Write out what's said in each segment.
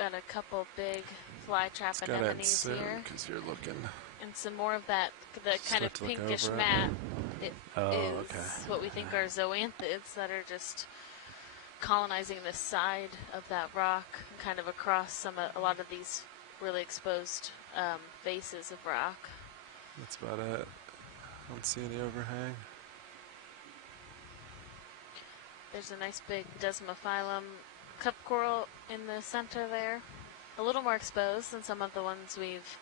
got a couple big flytrap anemones here. Because you're looking. And some more of that, the kind of pinkish mat is what we think are zoanthids that are just colonizing the side of that rock, kind of across a lot of these really exposed faces of rock. That's about it. I don't see any overhang. There's a nice big Desmophyllum cup coral in the center there. A little more exposed than some of the ones we've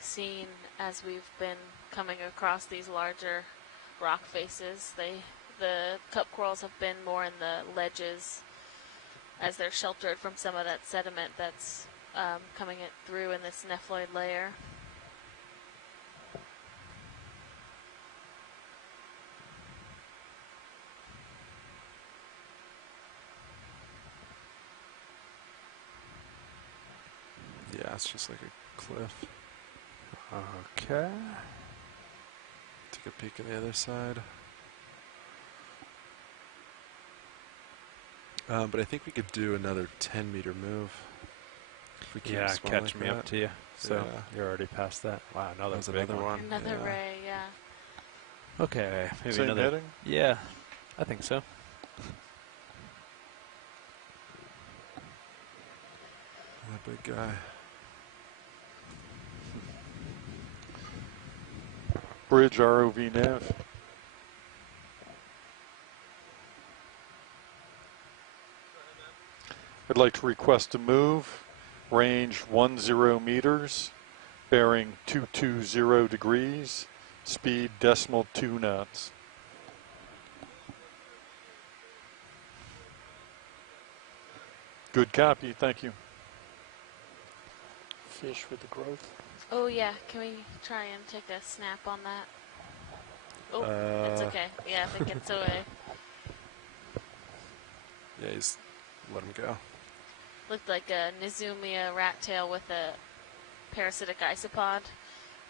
seen as we've been coming across these larger rock faces. The cup corals have been more in the ledges as they're sheltered from some of that sediment that's coming through in this nephloid layer. Yeah, it's just like a cliff. Okay. Take a peek at the other side. But I think we could do another 10-meter move. If we keep catch me up to you. So yeah. You're already past that. Wow, another big one. Another ray, yeah. Okay, maybe Same another. heading? Yeah, I think so. That big guy. Bridge ROV nav. I'd like to request a move, range 10 meters, bearing 220 degrees, speed 0.2 knots. Good copy, thank you. Fish with the growth. Oh yeah, can we try and take a snap on that? Oh, it's okay. Yeah, if it gets away. Yeah, he's let him go. Looked like a Nizumia rat tail with a parasitic isopod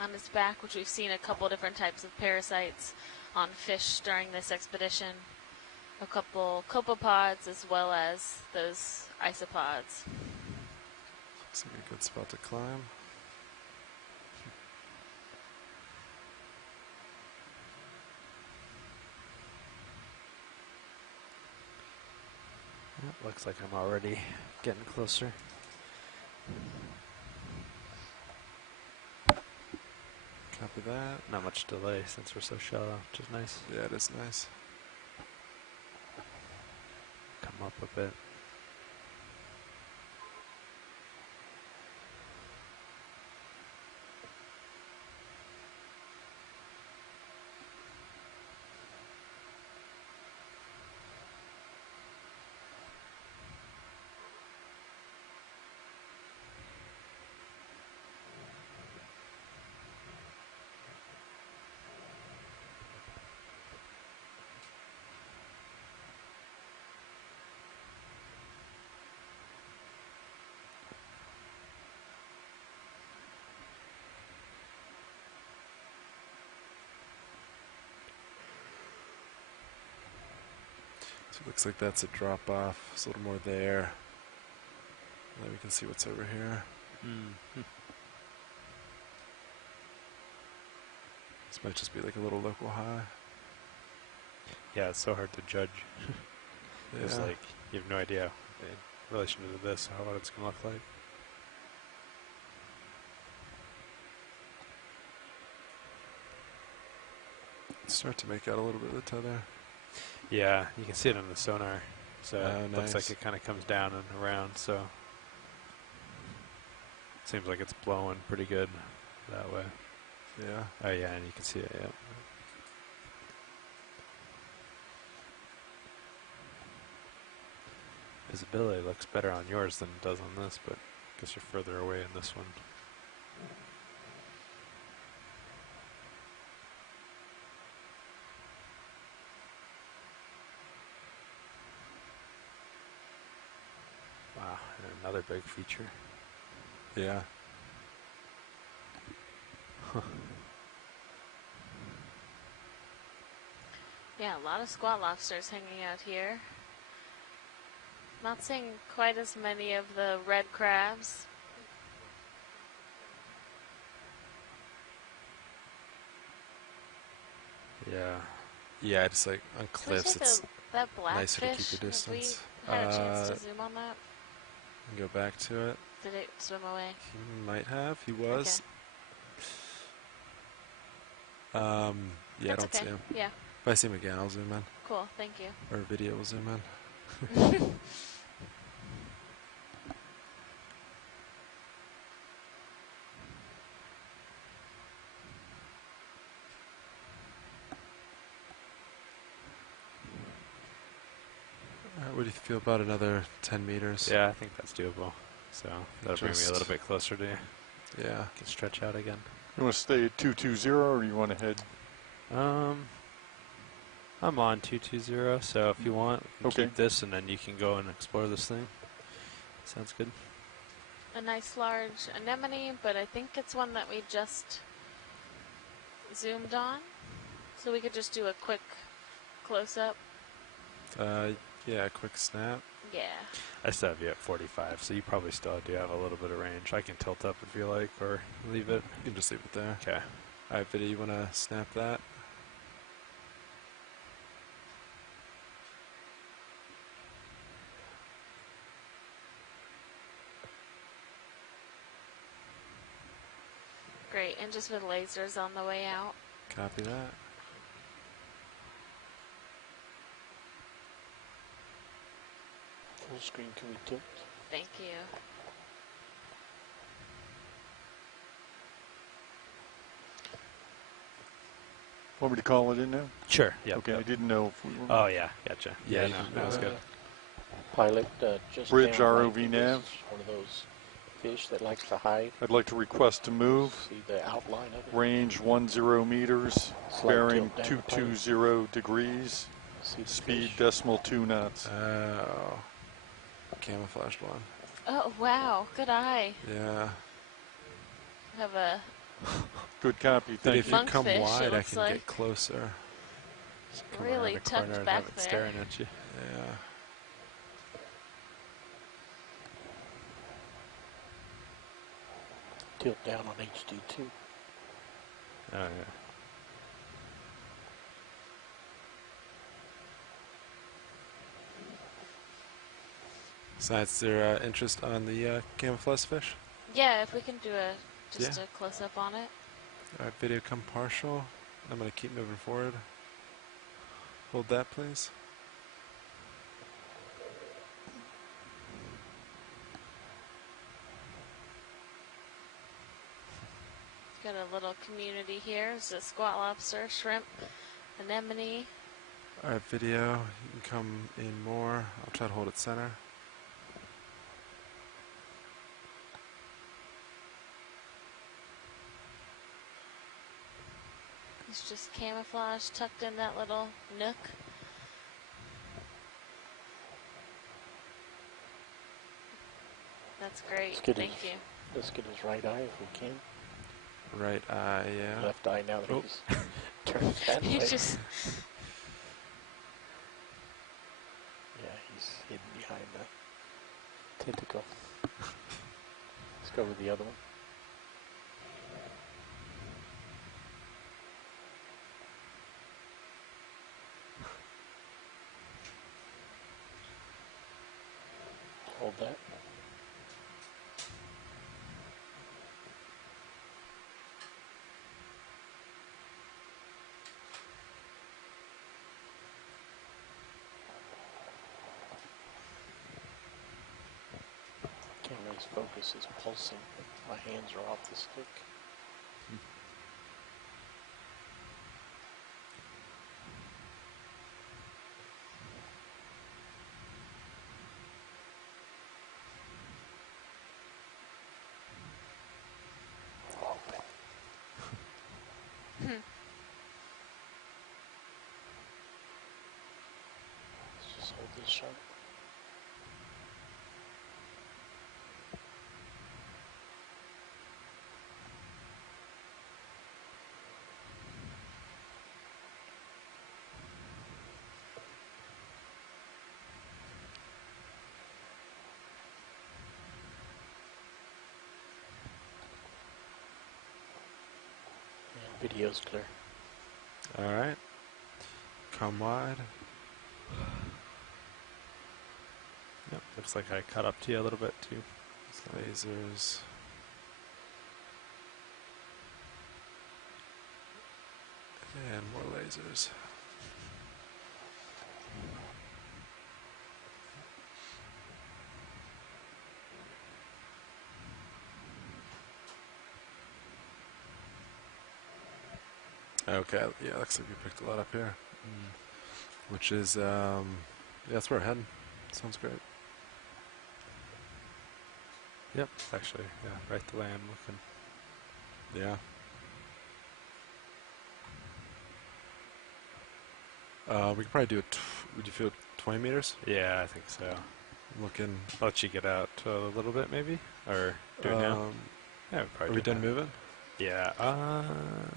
on its back, which we've seen a couple different types of parasites on fish during this expedition. A couple copepods as well as those isopods. Looks like a good spot to climb. Looks like I'm already getting closer. Copy that. Not much delay since we're so shallow, which is nice. Yeah, it is nice. Come up a bit. So it looks like that's a drop off. There's a little more there. And then we can see what's over here. This might just be like a little local high. Yeah, it's so hard to judge. Yeah. It's like you have no idea in relation to this what it's gonna look like. Start to make out a little bit of the toe there. Yeah, you can see it on the sonar. So it looks nice. like it kind of comes down and around, so seems like it's blowing pretty good that way. Yeah. Oh yeah, and you can see it, yeah. Visibility looks better on yours than it does on this, but I guess you're further away in this one. Wow, and another big feature. Yeah. Yeah, a lot of squat lobsters hanging out here. Not seeing quite as many of the red crabs. Yeah. Yeah, just like on Can we cliffs, take it's that blackfish? nicer to keep your Have we distance. had a chance to zoom on that? Go back to it. Did it swim away? He might have. He was. Yeah, I That's don't okay. see him. Yeah. If I see him again, I'll zoom in. Cool. Thank you. Or video will zoom in. Alright, what do you feel about another 10 meters? Yeah, I think that's doable. So that'll bring me a Just- little bit closer to you. Yeah. Can stretch out again. You want to stay at 220 or you want to head? I'm on 220, so if you want, we can Okay. keep this and then you can go and explore this thing. Sounds good. A nice large anemone, but I think it's one that we just zoomed on. So we could just do a quick close-up. Yeah, quick snap. Yeah. I still have you at 45, so you probably still do have a little bit of range. I can tilt up if you like, or leave it. You can just leave it there. Okay. Alright, video, you want to snap that? Great. And just with lasers on the way out. Copy that. Full screen, can we tilt? Thank you. Want me to call it in now? Sure. Yeah. Okay, I didn't know if we were. Oh, yeah. Gotcha. Yeah, Yeah, you no, can- that was good. Pilot, just Bridge down right, ROV this nav. is one of those fish that likes to hide. I'd like to request to move. See the outline of it? Range 10 meters, Slight bearing tilt down the pilot. 220 degrees, See the speed fish. decimal 2 knots. Oh. Camouflaged one. Oh, wow. Good eye. Yeah. Have a Good copy, But thank if you. you come Monkfish, it wide, I looks can like. get closer. Just come really around the tucked corner and back have it there. staring at you. Yeah. Tilt down on HD2. Oh, yeah. Besides, is there interest on the camouflage fish? Yeah, if we can do just Yeah. a close up on it. Alright, video come partial. I'm going to keep moving forward. Hold that, please. Got a little community here. There's a squat lobster, shrimp, anemone. Alright, video, you can come in more. I'll try to hold it center. It's just camouflage tucked in that little nook. That's great. Let's get Thank his- you. Let's get his right eye if we can. Right eye, yeah. Left eye now that Oh. he's turned that way. He's just Yeah, he's hidden behind the tentacle. Let's go with the other one. Hold that. Camera's focus is pulsing. My hands are off the stick. Open. Let's just hold this shot. Video's clear. All right. Come wide. Yep, looks like I caught up to you a little bit too. Lasers. And more lasers. Okay, yeah, looks like we picked a lot up here. Which is, yeah, that's where we're heading. Sounds great. Yep, actually, yeah, right the way I'm looking. Yeah. We could probably do it. Would you feel 20 meters? Yeah, I think so. I'm looking. I'll let you get out a little bit, maybe, or do it now. Yeah, we Are probably we do it done now. moving? Yeah.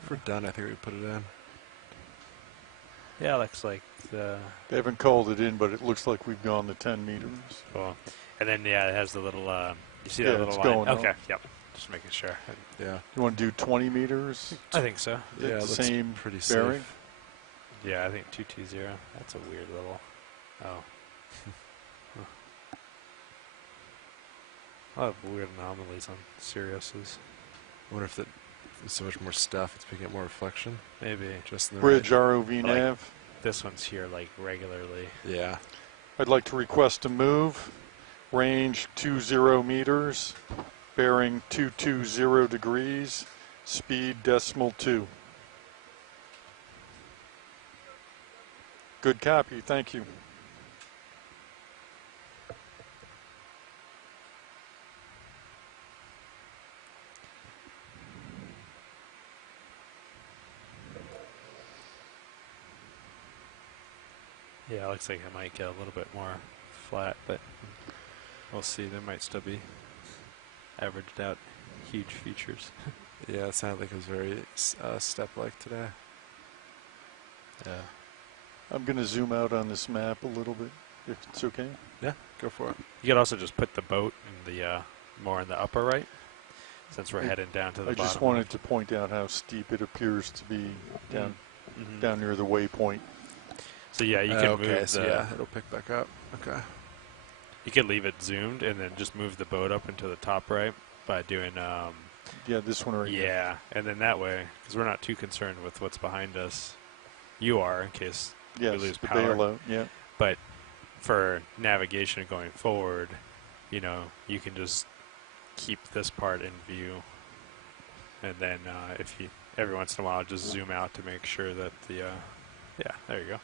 If we're done, I think we put it in. Yeah, looks like the. They haven't called it in, but it looks like we've gone to 10 meters. Cool. And then yeah, it has the little. You see Yeah, that little it's line? going Okay. up. Yep. Just making sure. Yeah. You want to do 20 meters? I think so. Yeah, it looks Same pretty bearing? safe. Yeah, I think 220. That's a weird little. Oh. Huh. A lot of weird anomalies on Sirius's. I wonder if there's so much more stuff, it's picking up more reflection. Maybe Just in the Bridge right. ROV Like- nav. this one's here like regularly. Yeah. I'd like to request a move. Range 20 meters. Bearing 220 degrees. Speed .2. Good copy. Thank you. Yeah, it looks like it might get a little bit more flat, but we'll see. There might still be averaged out huge features. Yeah, it sounded like it was very step-like today. Yeah. I'm going to zoom out on this map a little bit, if it's okay. Yeah, go for it. You could also just put the boat in the more in the upper right, since we're heading down to the I bottom. just wanted to point out how steep it appears to be down Mhm. down near the waypoint. So yeah, you can okay, move so the. yeah, it'll pick back up. Okay. You could leave it zoomed and then just move the boat up into the top right by doing. Yeah, this one right here. Yeah, and then that way, because we're not too concerned with what's behind us. You are, in case Yes, we lose the power. bailout. Yeah. But for navigation going forward, you know, you can just keep this part in view, and then if you every once in a while just zoom out to make sure that the yeah, there you go.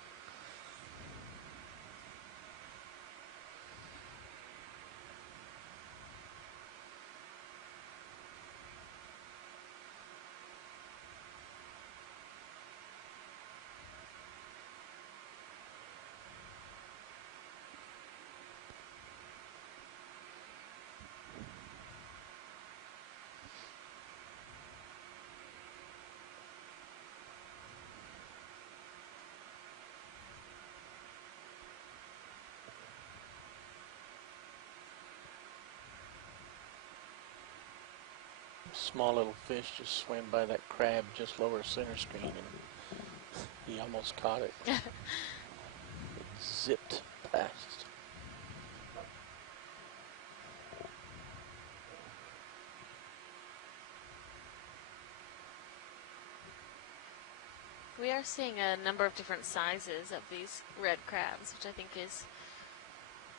Small little fish just swam by that crab just lower center screen, and he almost caught it. It zipped past. We are seeing a number of different sizes of these red crabs, which I think is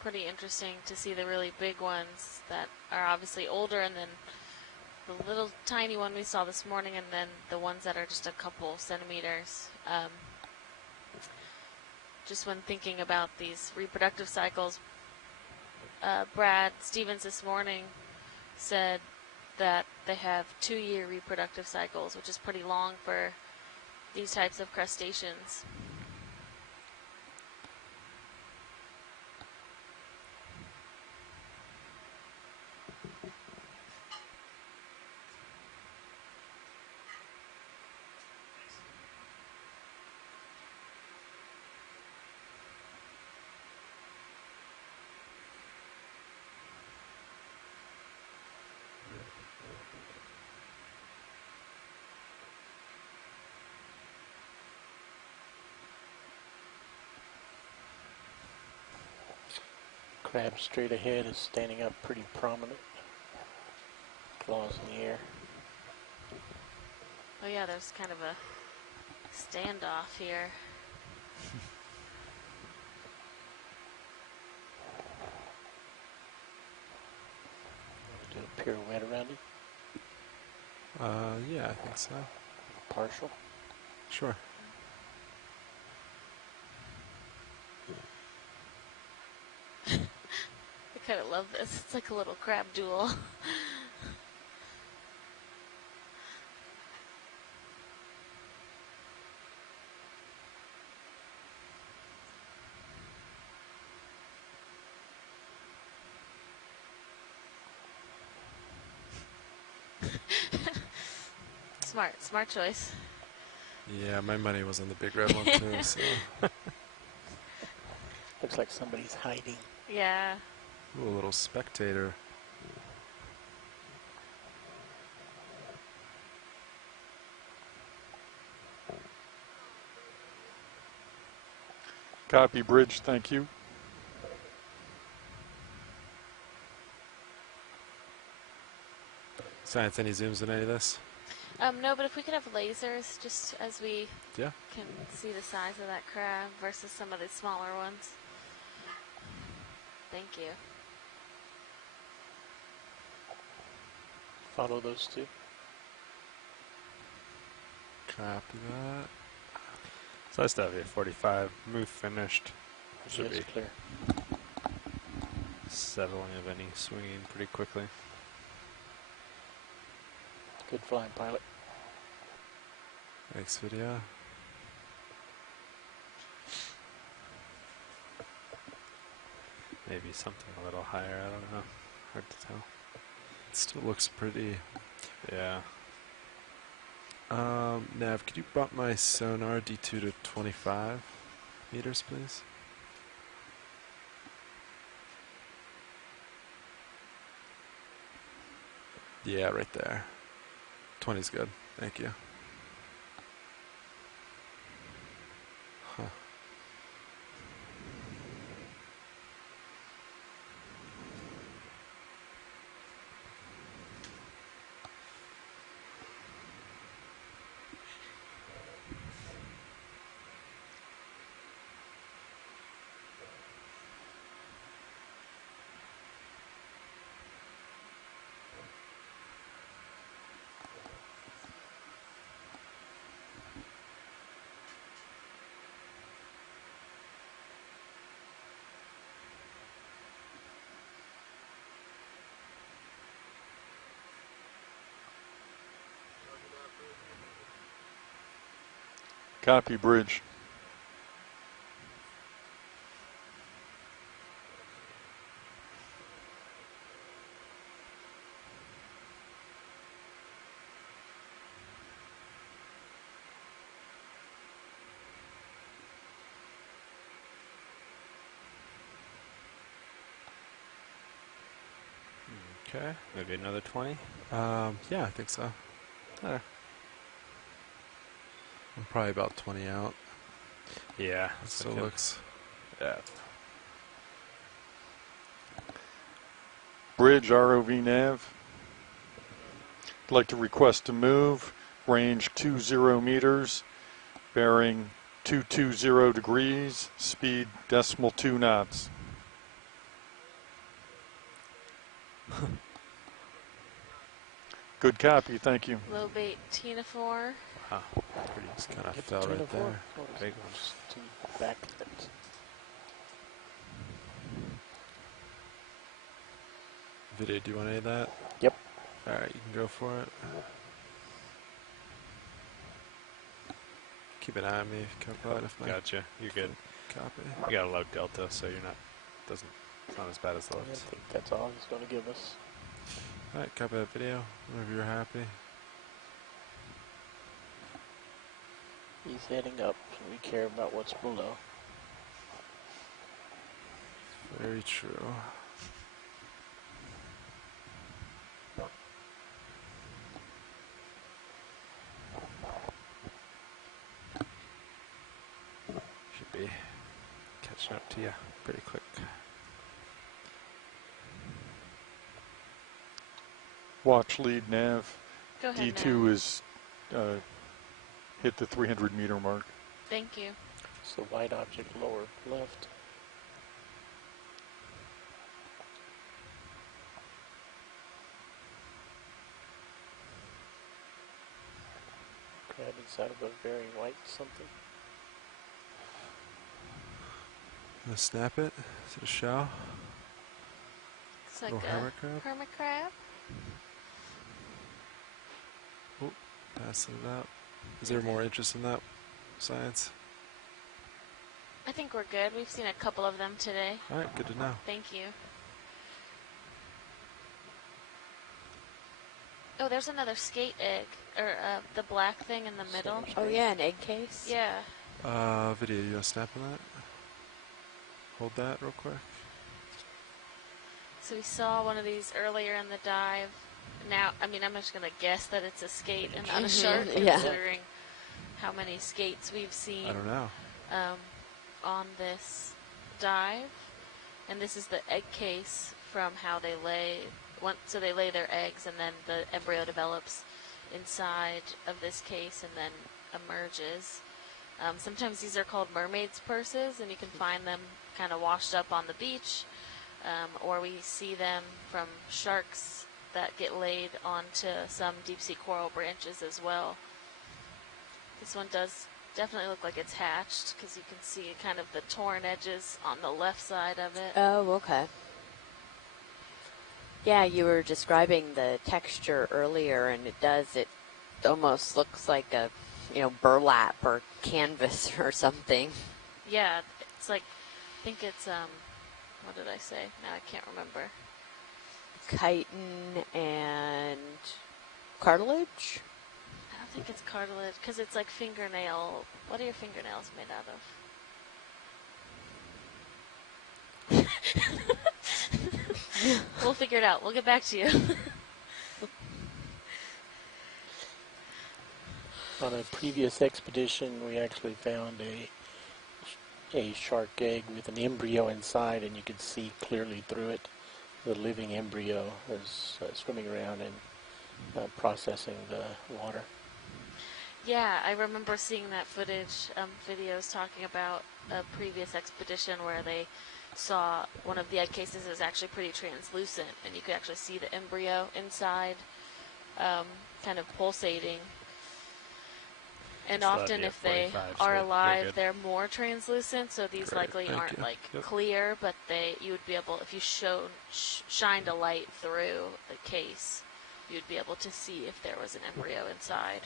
pretty interesting to see the really big ones that are obviously older, and then the little tiny one we saw this morning, and then the ones that are just a couple centimeters. Just when thinking about these reproductive cycles, Brad Stevens this morning said that they have 2-year reproductive cycles, which is pretty long for these types of crustaceans. Crab straight ahead is standing up pretty prominent. Claws in the air. Oh yeah, there's kind of a standoff here. Do a pirouette around it. Yeah, I think so. Partial. Sure. I kind of love this. It's like a little crab duel. Smart choice. Yeah, my money was on the big red one too. So. Looks like somebody's hiding. Yeah. Ooh, a little spectator. Copy, Bridge. Thank you. Science, any zooms in any of this? No, but if we could have lasers, just as we Yeah. can see the size of that crab versus some of the smaller ones. Thank you. Follow those two. Copy that. So that's W45. Move finished. Should Yes, be clear. settling of any swinging pretty quickly. Good flying, pilot. Thanks, video. Maybe something a little higher. I don't know. Hard to tell. It still looks pretty. Yeah. Nav, could you bump my sonar D2 to 25 meters, please? Yeah, right there. 20's good. Thank you. Huh. Copy, Bridge. Okay. Maybe another 20. Yeah, I think so. There. I'm probably about 20 out. Yeah. It still looks. Yeah. Bridge, ROV nav. I'd like to request a move. Range 20 meters. Bearing 220 degrees. Speed .2 knots. Good copy, thank you. Low bait Tina 4. Wow. Pretty just kind of Get the fell tuna right for? there. Oh, it's Big just to the back of it. Video, do you want any of that? Yep. Alright, you can go for it. Keep an eye on me if you come out if my Gotcha. You're good. copy. You got a low delta, so you're not. It's not as bad as the I left. think that's all he's going to give us. Alright, copy that video whenever you're happy. He's heading up, so we care about what's below. Very true. Should be catching up to you pretty quick. Watch lead nav. Go ahead D2 now. is hit the 300 meter mark. Thank you. It's the white object lower left. Crab inside of a very white something. Gonna snap it. Is it a shell? It's like Little a hermit crab? hermit crab. Passing it out. Is there more interest in that science? I think we're good. We've seen a couple of them today. All right, good to know. Thank you. Oh, there's another skate egg, or the black thing in the middle. Center Oh yeah, an egg case. Yeah. Video, you want to snap on that? Hold that real quick. So we saw one of these earlier in the dive. Now, I mean, I'm just going to guess that it's a skate and not a shark, yeah. considering how many skates we've seen I don't know. on this dive. And this is the egg case from how they lay. So they lay their eggs, and then the embryo develops inside of this case and then emerges. Sometimes these are called mermaid's purses, and you can find them kind of washed up on the beach, or we see them from sharks that get laid onto some deep sea coral branches as well. This one does definitely look like it's hatched because you can see kind of the torn edges on the left side of it. Oh, okay. Yeah, you were describing the texture earlier, and it almost looks like a, burlap or canvas or something. Yeah, it's like, I think it's, what did I say? Now I can't remember. Chitin and cartilage? I don't think it's cartilage, because it's like fingernail. What are your fingernails made out of? We'll figure it out. We'll get back to you. On a previous expedition, we actually found a shark egg with an embryo inside, and you could see clearly through it. The living embryo is swimming around and processing the water. Yeah, I remember seeing that footage, videos talking about a previous expedition where they saw one of the egg cases is actually pretty translucent, and you could actually see the embryo inside, kind of pulsating. And So that'd often be a if they 45, are so you're alive, good. they're more translucent, so these Great, likely thank aren't you. like Yep. clear, but you would be able, if you shined a light through the case, you'd be able to see if there was an embryo inside.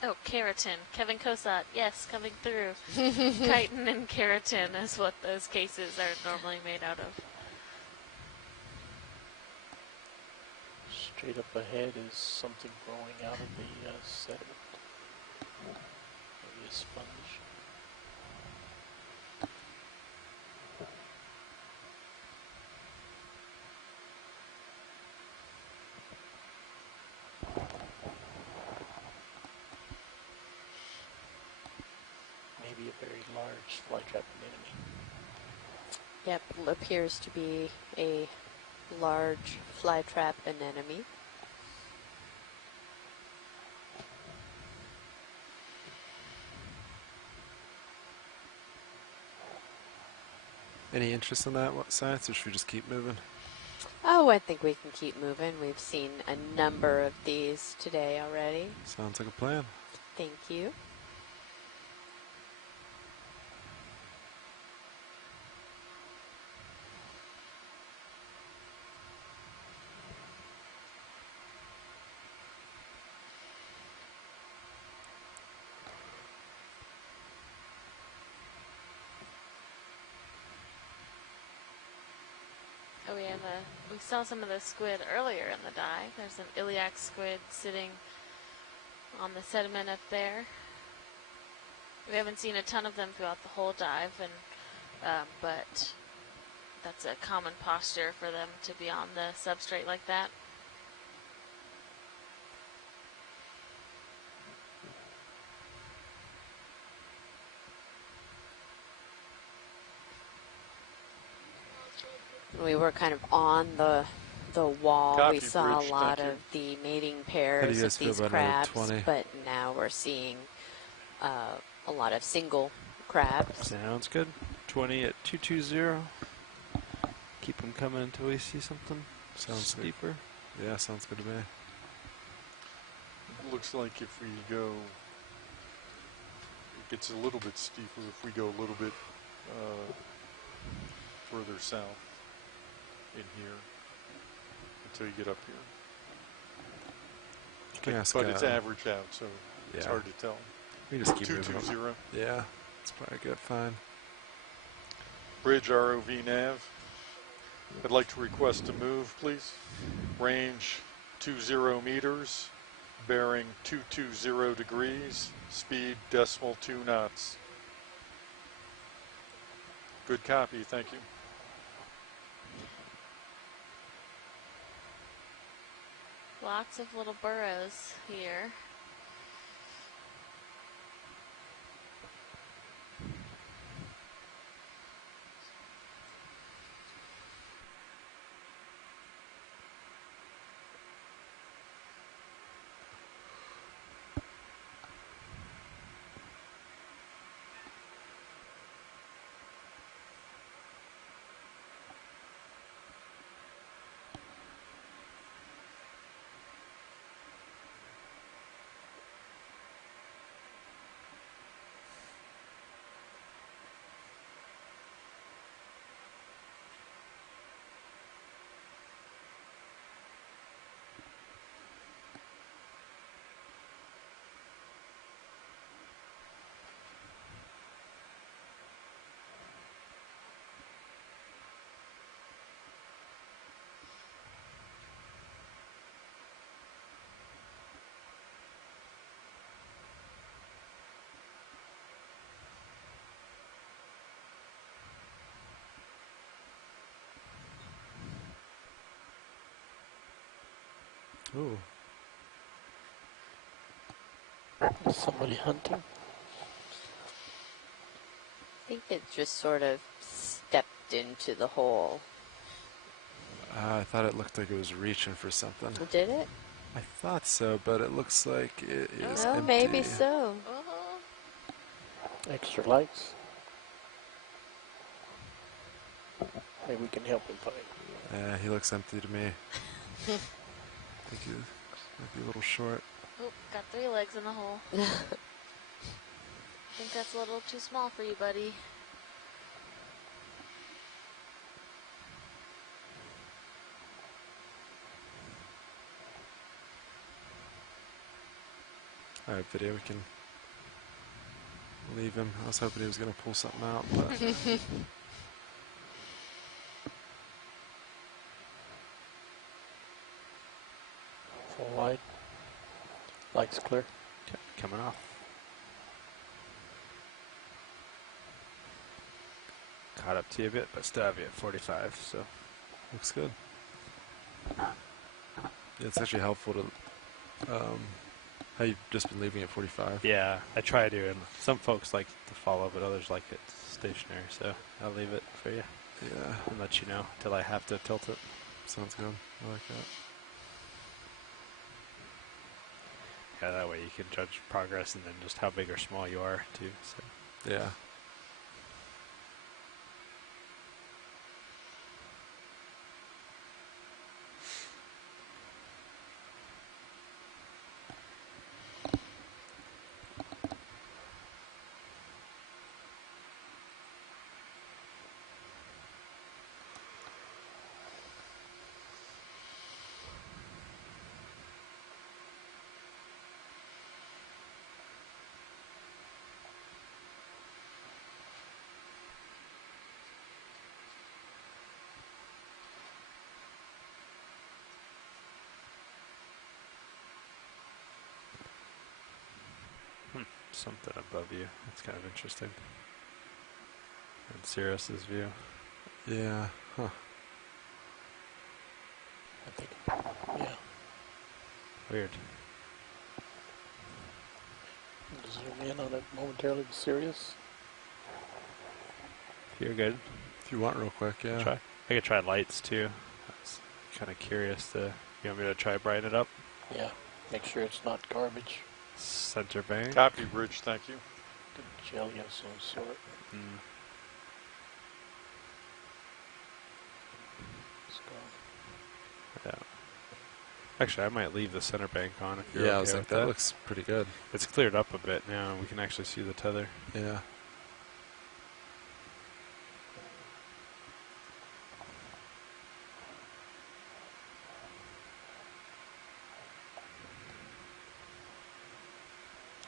Oh, keratin. Kevin Cosat, yes, coming through. Chitin and keratin is what those cases are normally made out of. Straight up ahead is something growing out of the sediment. Maybe a sponge. Maybe a very large flytrap anemone. Yep, appears to be a large flytrap anemone. Any interest in that science, or should we just keep moving? Oh, I think we can keep moving. We've seen a number of these today already. Sounds like a plan. Thank you. Oh, we saw some of the squid earlier in the dive. There's an iliac squid sitting on the sediment up there. We haven't seen a ton of them throughout the whole dive, but that's a common posture for them to be on the substrate like that. we were kind of on the wall, we Copy, saw Bridge, a lot thank of the mating How do pairs you guys of feel these about another crabs, 20? but now we're seeing a lot of single crabs. Sounds good. 20 at 220. Keep them coming until we see something Sounds good. steeper. Yeah, sounds good to me. Looks like if we go, it gets a little bit steeper if we go a little bit further south in here until you get up here. You can ask, But it's average out, so it's yeah. hard to tell. We just keep moving. 220. Yeah, it's probably good. Fine. Bridge ROV nav. I'd like to request a move, please. Range 20 meters, bearing 220 degrees, speed decimal 2 knots. Good copy, thank you. Lots of little burrows here. Ooh. Somebody hunting. I think it just sort of stepped into the hole. I thought it looked like it was reaching for something. Did it? I thought so, but it looks like it is Oh, empty. maybe so. Extra lights. Maybe we can help him find. Yeah, he looks empty to me. I think he might be a little short. Oh, got 3 legs in the hole. I think that's a little too small for you, buddy. All right, video, we can leave him. I was hoping he was going to pull something out, but Full wide. Lights clear. Okay, coming off. Caught up to you a bit, but still have you at 45, so. looks good. Yeah, it's actually helpful to how you've just been leaving at 45. Yeah, I try to, and some folks like to follow, but others like it stationary, so I'll leave it for you Yeah, and let you know until I have to tilt it. sounds good. I like that. Yeah, that way you can judge progress and then just how big or small you are, too. So. Yeah. Something above you. That's kind of interesting. And Sirius's view. Yeah. Huh. I think. Yeah. Weird. Zoom in on it momentarily. Serious. You're good. If you want real quick, yeah. Try. I could try lights too. I was kind of curious to. You want me to try brighten it up? Yeah. Make sure it's not garbage. Center bank. Copy, Bridge. Thank you. Jelly of some sort. Mm. It's gone. Yeah. Actually, I might leave the center bank on if you're Yeah, okay I was like, with that looks pretty good. It's cleared up a bit now. We can actually see the tether. Yeah.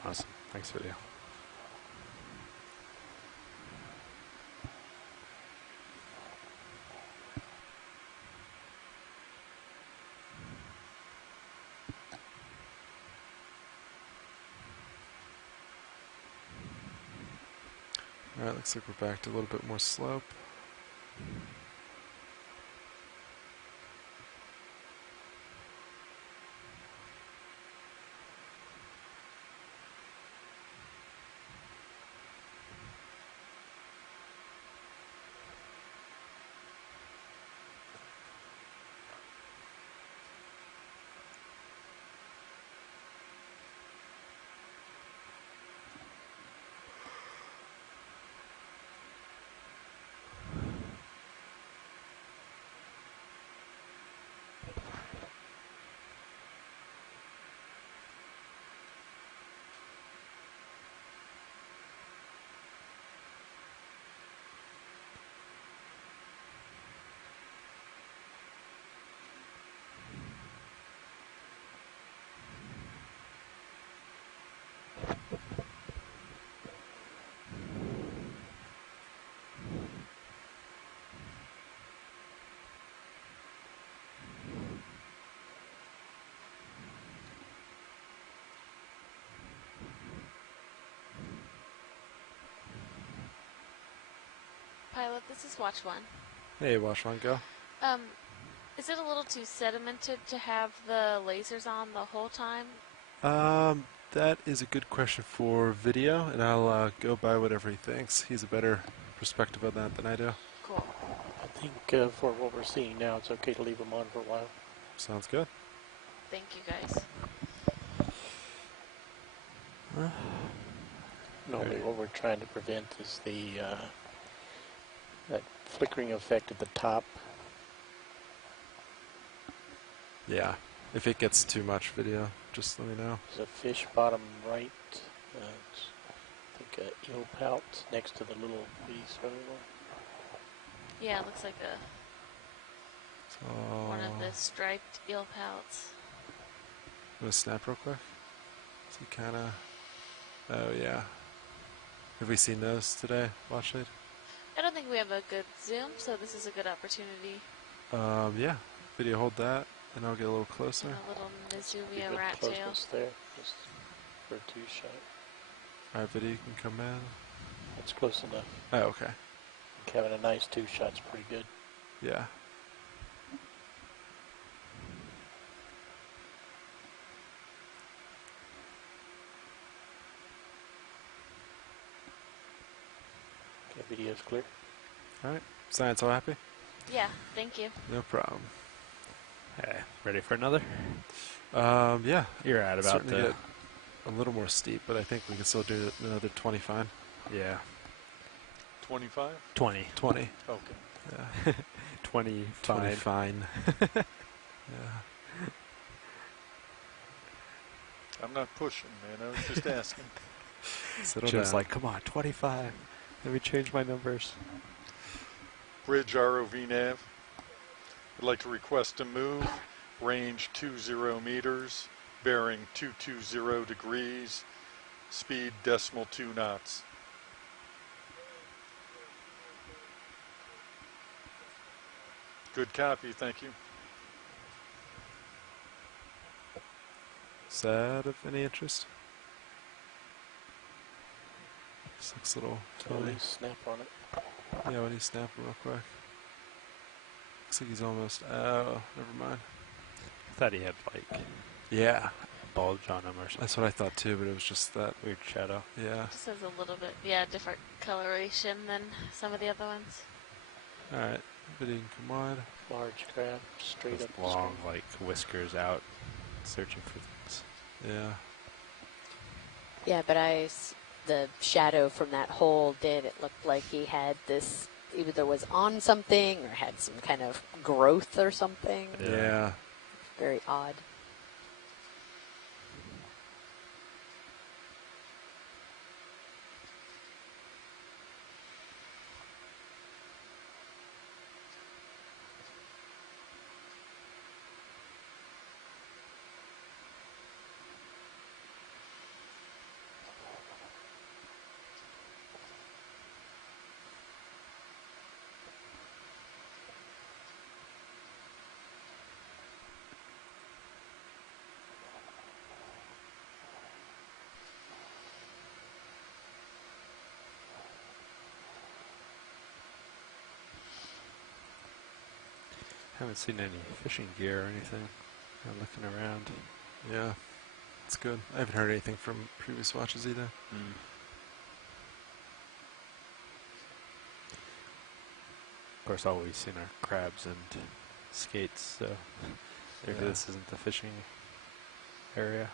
Awesome. Thanks, video. Alright, looks like we're back to a little bit more slope. Pilot, this is Watch 1. Hey, watch one go. Is it a little too sedimented to have the lasers on the whole time? That is a good question for video, and I'll go by whatever he thinks. He's a better perspective on that than I do. Cool. I think for what we're seeing now, it's okay to leave them on for a while. Sounds good. Thank you, guys. Normally what we're trying to prevent is the that flickering effect at the top. Yeah. If it gets too much video, just let me know. There's a fish bottom right. It's, I think eel pout next to the little bitty swimming one. Yeah, it looks like one of the striped eel pouts. I'm gonna snap real quick. See, kind of. Oh yeah. Have we seen those today? Watch it. I don't think we have a good zoom, so this is a good opportunity. Yeah. Video, hold that, and I'll get a little closer. And a little Be Mizumia good rat tail. closeness there, just for a two shot. All right, video, you can come in. That's close enough. Oh, okay. Having a nice two shot's pretty good. Yeah. Okay, video's clear. All right. Science all happy? Yeah, thank you. No problem. Hey, ready for another? Yeah. You're at about Starting to the. get a little more steep, but I think we can still do another 20 fine. Yeah. 25? 20. 20. Okay. Yeah. 20 20 fine. fine. Yeah. I'm not pushing, man. I was just asking. Settle Jim's down. like, come on, 25. Let me change my numbers. Bridge ROV nav. I'd like to request a move. Range 20 meters. Bearing 220 degrees. Speed decimal 2 knots. Good copy, thank you. Is that of any interest? This looks a little Totally funny. snap on it. Yeah, when you snap him real quick. Looks like he's almost. Oh, never mind. I thought he had, like, Yeah, bulge on him or something. that's what I thought too, but it was just that. Weird shadow. Yeah. Just has a little bit, yeah, different coloration than some of the other ones. Alright. Video can come on. Large crab straight With up the long, stream. like, whiskers out, searching for things. Yeah. Yeah, but the shadow from that hole it looked like he had this, either was on something or had some kind of growth or something. Yeah. Very odd. Haven't seen any fishing gear or anything. I'm looking around. Yeah. It's good. I haven't heard anything from previous watches either. Of course, all we've seen are crabs and skates, so maybe Yeah. this isn't the fishing area.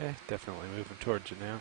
Okay, definitely moving towards you now.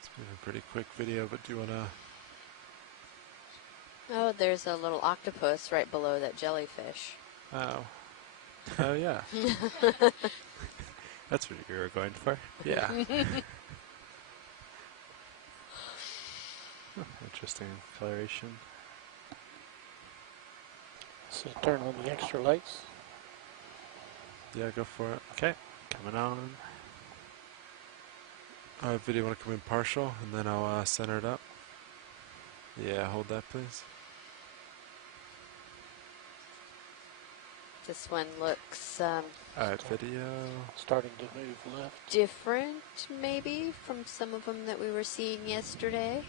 It's been a pretty quick video, but do you want to... Oh, there's a little octopus right below that jellyfish. Oh. Oh, yeah. That's what you were going for. Yeah. Interesting coloration. So turn on the extra lights. Yeah, go for it. Okay, coming on. Video want to come in partial, and then I'll center it up. Yeah, hold that, please. This one looks Alright, video. Starting to move left. different, maybe, from some of them that we were seeing yesterday.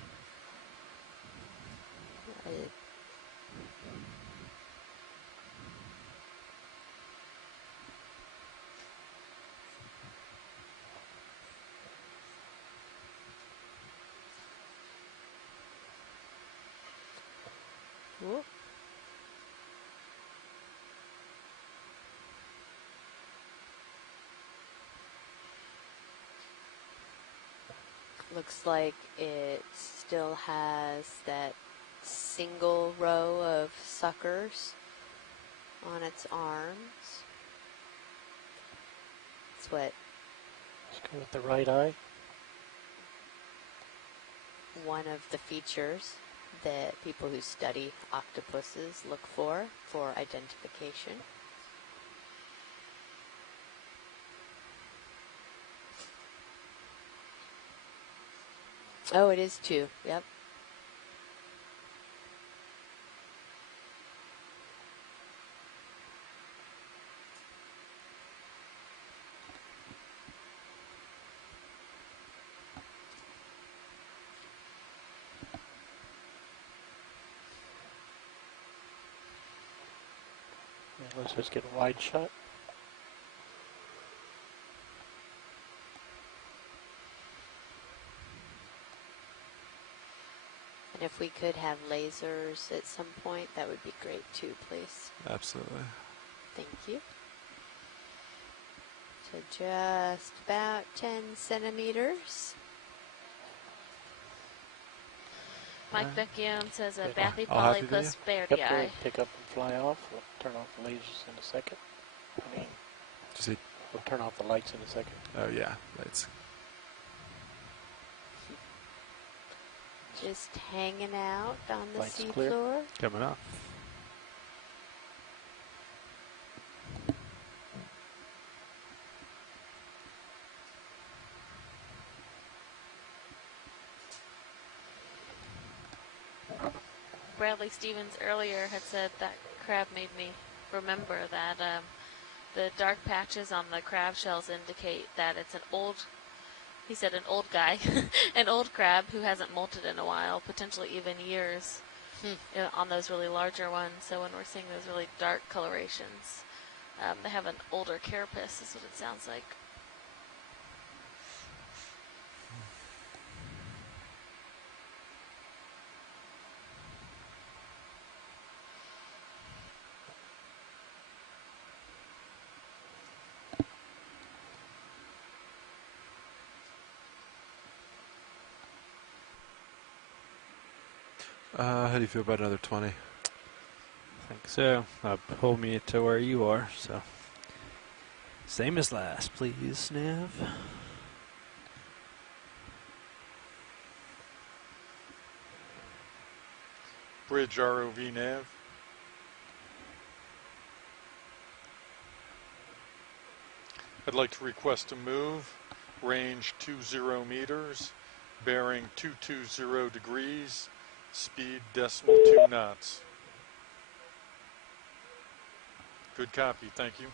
Looks like it still has that single row of suckers on its arms. It's what Let's go with the right eye. one of the features that people who study octopuses look for identification. Oh, it is two. Yep. Yeah, let's just get a wide shot. And if we could have lasers at some point, that would be great too, please. Absolutely. Thank you. So just about 10 centimeters. Mike Beckione says a Yeah. bathy I'll have you polypus Yep, bairdi eye. we'll pick up and fly off. We'll turn off the lasers in a second. I mean, Just see. we'll turn off the lights in a second. Oh yeah, lights. Just hanging out on the Lights seafloor. clear. Coming up. Bradley Stevens earlier had said that crab made me remember that the dark patches on the crab shells indicate that it's an old, he said an old guy, an old crab who hasn't molted in a while, potentially even years on those really larger ones. So when we're seeing those really dark colorations, they have an older carapace is what it sounds like. How do you feel about another 20? I think so. Pull me to where you are. So same as last, please, Nav. Bridge ROV nav. I'd like to request a move, range 20 meters, bearing 220 degrees, speed decimal 2 knots. Good copy, thank you.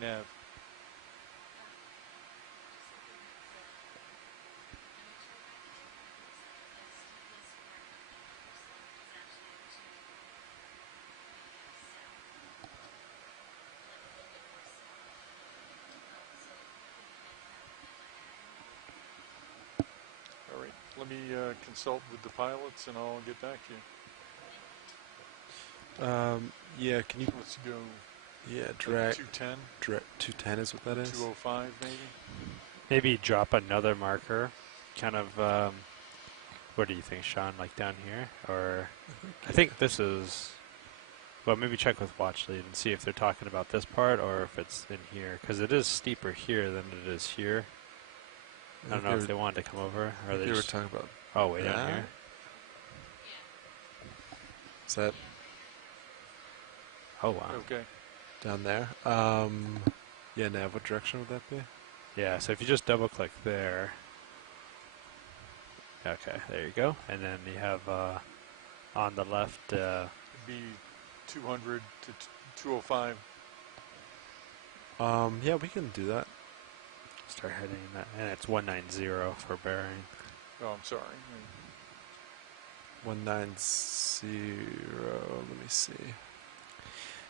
Nav. All right, let me consult with the pilots and I'll get back to you. Yeah, can you? Let's go Yeah, like drag. 210, 210 is what that is. 205 maybe. Maybe drop another marker. Kind of. What do you think, Sean? Like down here, or I think this is. Well, maybe check with watch lead and see if they're talking about this part or if it's in here, because it is steeper here than it is here. I don't know if they wanted to come over or they They were just. talking about. Oh, way down that? here. Is that Oh wow. Okay. down there? Yeah, Nav, what direction would that be? Yeah. So if you just double click there. Okay, there you go, and then you have on the left. Be 200 to 205. Yeah, we can do that. Start heading that, and it's 190 for bearing. Oh, I'm sorry. 190. Let me see.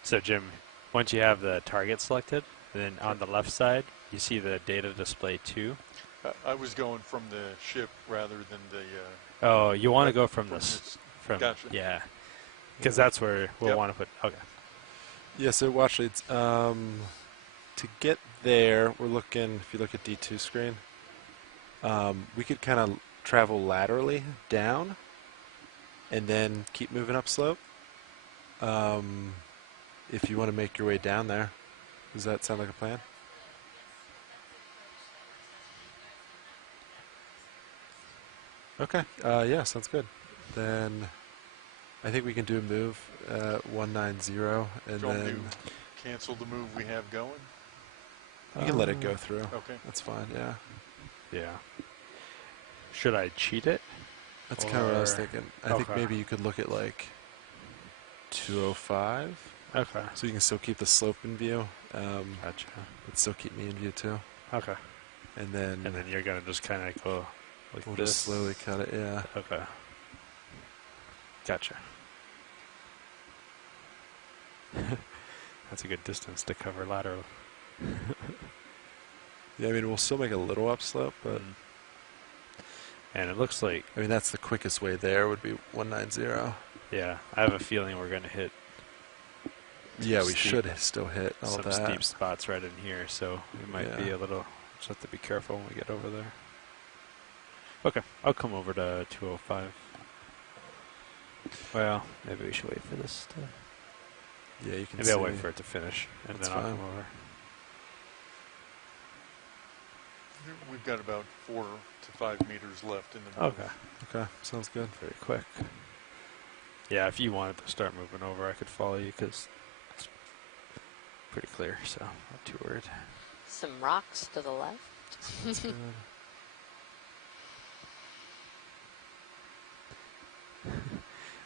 So Jim, once you have the target selected, then on the left side you see the data display 2. I was going from the ship rather than the. Oh, you want to Right, go from from this? this- From gotcha. yeah, because that's where we'll Yep. want to put. Okay. Yeah, so watch leads. To get there, we're looking, if you look at D2 screen, we could kind of travel laterally down and then keep moving up slope. If you want to make your way down there. Does that sound like a plan? Okay. Yeah, sounds good. Then I think we can do a move 190 and Do you want me then to cancel the move we have going? you can let it go through. Okay. That's fine, yeah. Yeah. Should I cheat it? That's kind of what I was Or- thinking. I think okay. maybe you could look at like 205, Okay. so you can still keep the slope in view, Gotcha. but still keep me in view too. Okay. And then And then you're gonna just kind of go like we'll this. just slowly cut it. Yeah. Okay. Gotcha. That's a good distance to cover lateral. Yeah. I mean, we'll still make a little upslope, but And it looks like, I mean that's the quickest way there would be 190. yeah, I have a feeling we're gonna hit Yeah, we steep- should still hit all some that. steep spots right in here, so we might be Yeah. a little. Just have to be careful when we get over there. Okay, I'll come over to 205. Well, maybe we should wait for this to. Yeah, you can Maybe see. I'll wait for it to finish, and That's then I'll fine. come over. We've got about 4 to 5 meters left in the move. Okay, Okay, sounds good. very quick. Yeah, if you wanted to start moving over, I could follow you because it's pretty clear, so not too worried. Some rocks to the left. That's good.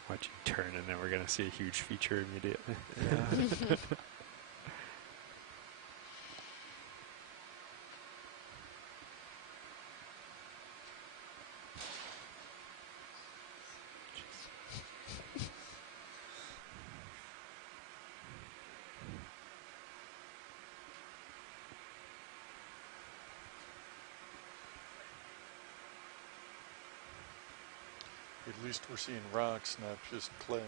Watch you turn, and then we're gonna see a huge feature immediately. Yeah. At least we're seeing rocks, not just clay.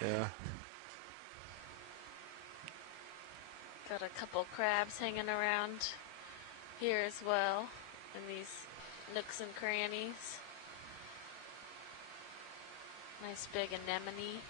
Yeah. Got a couple crabs hanging around here as well, in these nooks and crannies. Nice big anemone.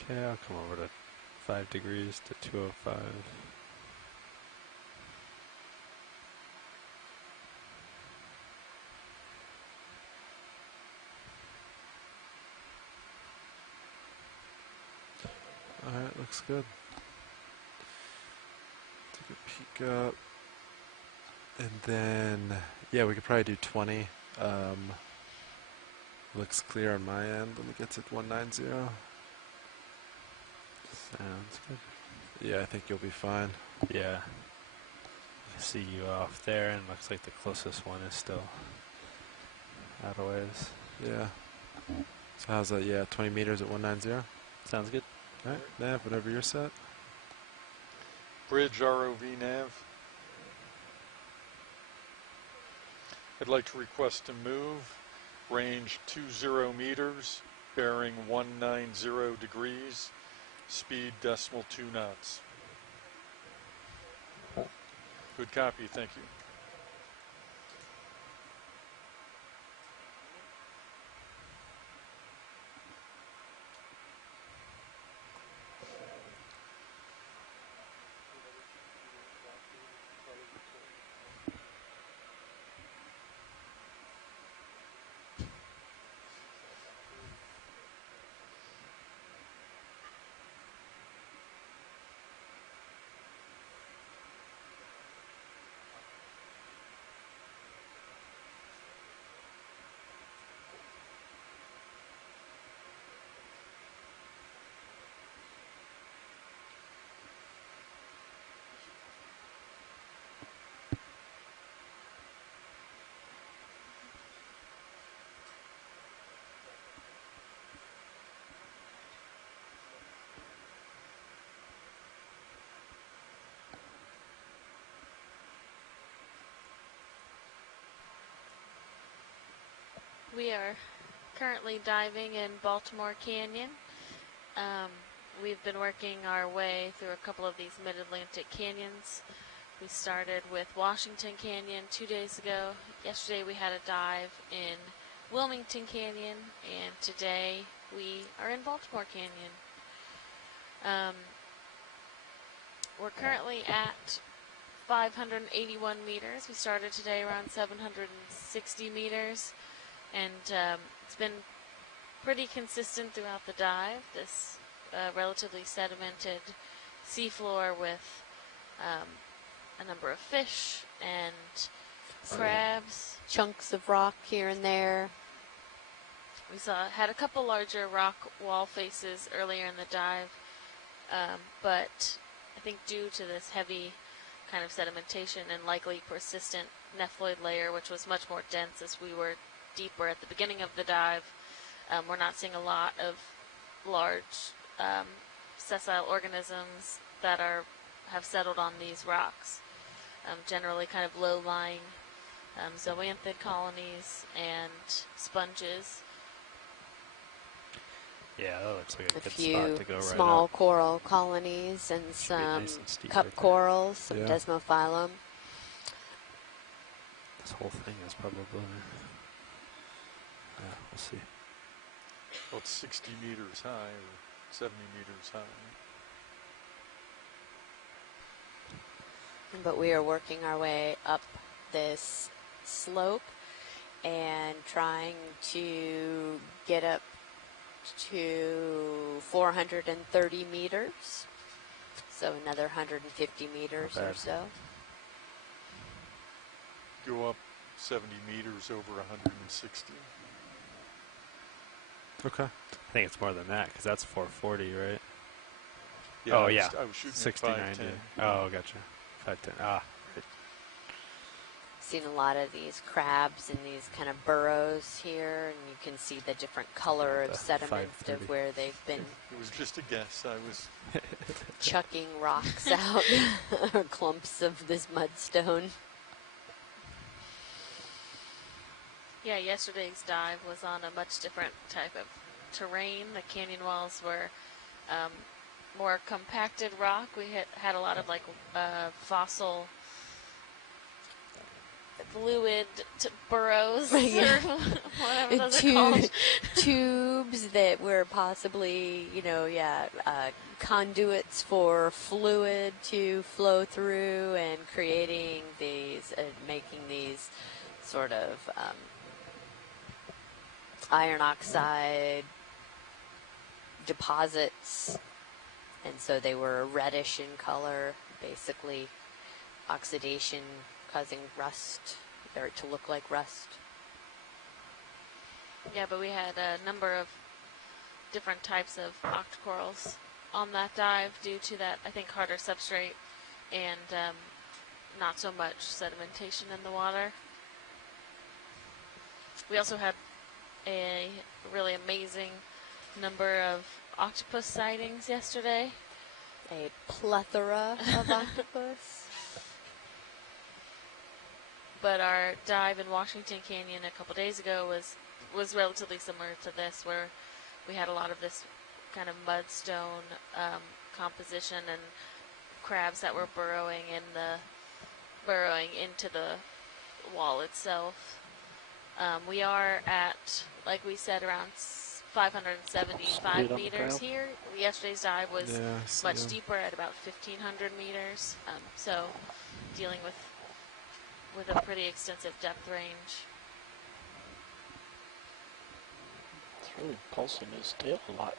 Okay, I'll come over to 5 degrees to 205. All right, looks good. Take a peek up, and then yeah, we could probably do 20. Looks clear on my end. Let me get to 190. Sounds good. Yeah, I think you'll be fine. Yeah. I see you off there, and looks like the closest one is still out of ways. Yeah. So how's that? Yeah, 20 meters at 190. Sounds good. All right, Nav, whenever you're set. Bridge ROV nav. I'd like to request a move. Range 20 meters, bearing 190 degrees, speed decimal 2 knots. Good copy, thank you. We are currently diving in Baltimore Canyon. We've been working our way through a couple of these mid-Atlantic canyons. We started with Washington Canyon 2 days ago. Yesterday we had a dive in Wilmington Canyon, and today we are in Baltimore Canyon. We're currently at 581 meters. We started today around 760 meters, and it's been pretty consistent throughout the dive. This relatively sedimented seafloor with a number of fish and crabs. Chunks of rock here and there. We had a couple larger rock wall faces earlier in the dive, but I think due to this heavy kind of sedimentation and likely persistent nephloid layer, which was much more dense as we were deeper at the beginning of the dive, we're not seeing a lot of large sessile organisms that have settled on these rocks. Generally kind of low-lying zoanthid colonies and sponges. Yeah, that looks like a A good few spot to go right small up. coral colonies and Should be some nice and steep cup right there. corals, some Yeah. desmophyllum. This whole thing is probably... Yeah, we'll see. Well, it's 60 meters high or 70 meters high. But we are working our way up this slope and trying to get up to 430 meters. So another 150 meters Not or bad. so. Go up 70 meters over 160. Okay. I think it's more than that, because that's 440, right? Yeah, Oh, I was- yeah. I was shooting 60, at 90. 510. Oh, gotcha. 510. Ah, right. Seen a lot of these crabs in these kind of burrows here, and you can see the different color of The sediment 530. of where they've been It was just a guess. I was chucking rocks out, or clumps of this mudstone. Yeah, yesterday's dive was on a much different type of terrain. The canyon walls were more compacted rock. We had a lot of like fossil fluid burrows Yeah. or whatever those are called. Tubes that were possibly, conduits for fluid to flow through and creating these, making these sort of iron oxide deposits. And so they were reddish in color, basically oxidation causing rust, or to look like rust. Yeah, but we had a number of different types of octocorals on that dive due to that, I think, harder substrate and not so much sedimentation in the water. We also had a really amazing number of octopus sightings yesterday. A plethora of octopus. But our dive in Washington Canyon a couple days ago was relatively similar to this, where we had a lot of this kind of mudstone composition and crabs that were burrowing into the wall itself. We are at, like we said, around 575 Split on the meters crab. here. Yesterday's dive was Yeah, I see much 'em. deeper at about 1,500 meters. So dealing with a pretty extensive depth range. It's really pulsing his tail a lot.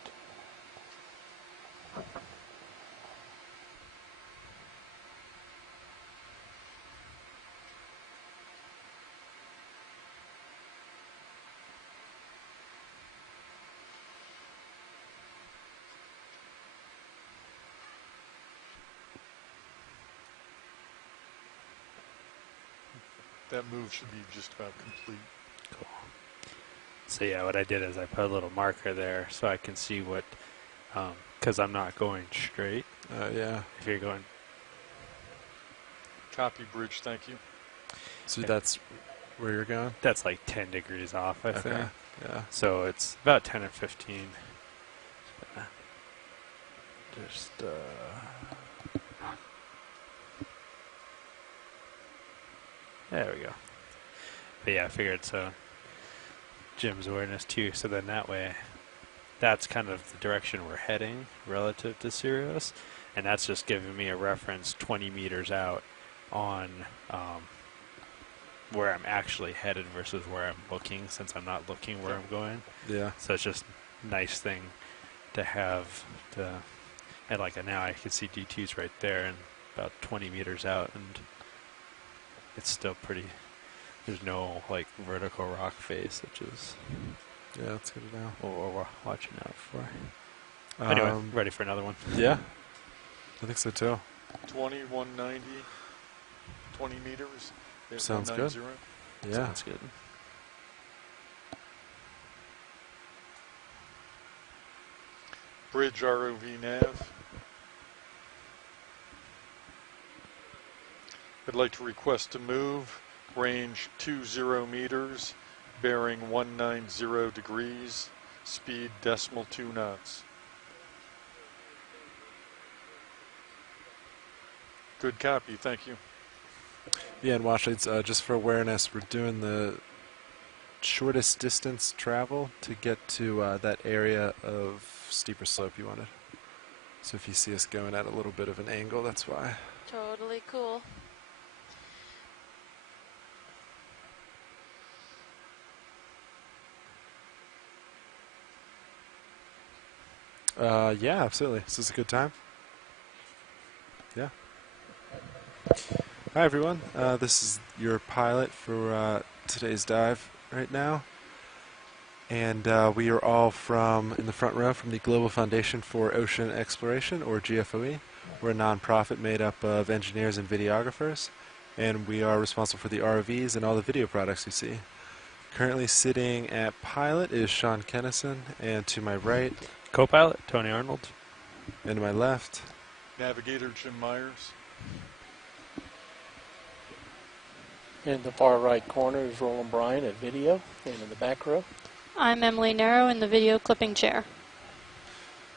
that move should be just about complete. Cool. So yeah, what I did is I put a little marker there so I can see what, because I'm not going straight. Yeah. If you're going, Copy, Bridge. Thank you. So Okay. that's where you're going? That's like 10 degrees off, I think. Yeah. So it's about 10 or 15. Just There we go. But yeah, I figured so. Jim's awareness too. So then that way, that's kind of the direction we're heading relative to Sirius. And that's just giving me a reference 20 meters out on where I'm actually headed versus where I'm looking, since I'm not looking where I'm going. yeah. So it's just a nice thing to have to, and like now I can see D2's right there and about 20 meters out, and it's still pretty, there's no like vertical rock face, which is Yeah, that's good to know. what we're watching out for. Anyway, ready for another one? Yeah, I think so too. 20, 190, 20 meters. Hit Sounds good. 190. Yeah. Sounds good. Bridge ROV nav. I'd like to request to move, range 20 meters, bearing 190 degrees, speed decimal 2 knots. Good copy, thank you. Yeah, and Washleeds, just for awareness, we're doing the shortest distance travel to get to that area of steeper slope you wanted. So if you see us going at a little bit of an angle, that's why. Totally cool. Yeah, absolutely. Is this a good time? Yeah. Hi, everyone. This is your pilot for today's dive right now. And we are all in the front row from the Global Foundation for Ocean Exploration, or GFOE. We're a nonprofit made up of engineers and videographers, and we are responsible for the ROVs and all the video products you see. Currently sitting at pilot is Sean Kennison, and to my right, Co-pilot, Tony Arnold. and to my left, Navigator Jim Myers. In the far right corner is Roland Bryan at video, and in the back row. I'm Emily Narrow in the video clipping chair.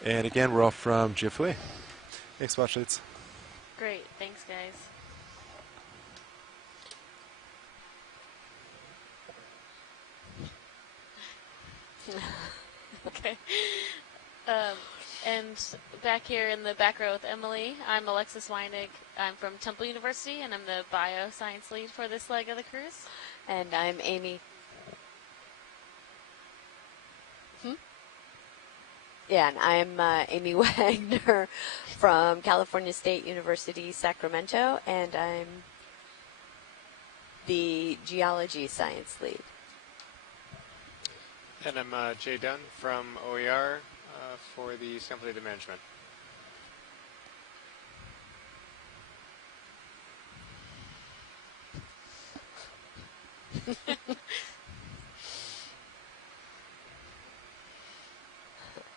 and again, we're all from GFOE. Thanks, Watchleads. Great. Thanks, guys. Okay. And back here in the back row with Emily, I'm Alexis Weinig. I'm from Temple University, and I'm the bioscience lead for this leg of the cruise. And I'm Amy. Yeah, and I'm Amy Wagner from California State University, Sacramento, and I'm the geology science lead. And I'm Jay Dunn from OER for the sample data management.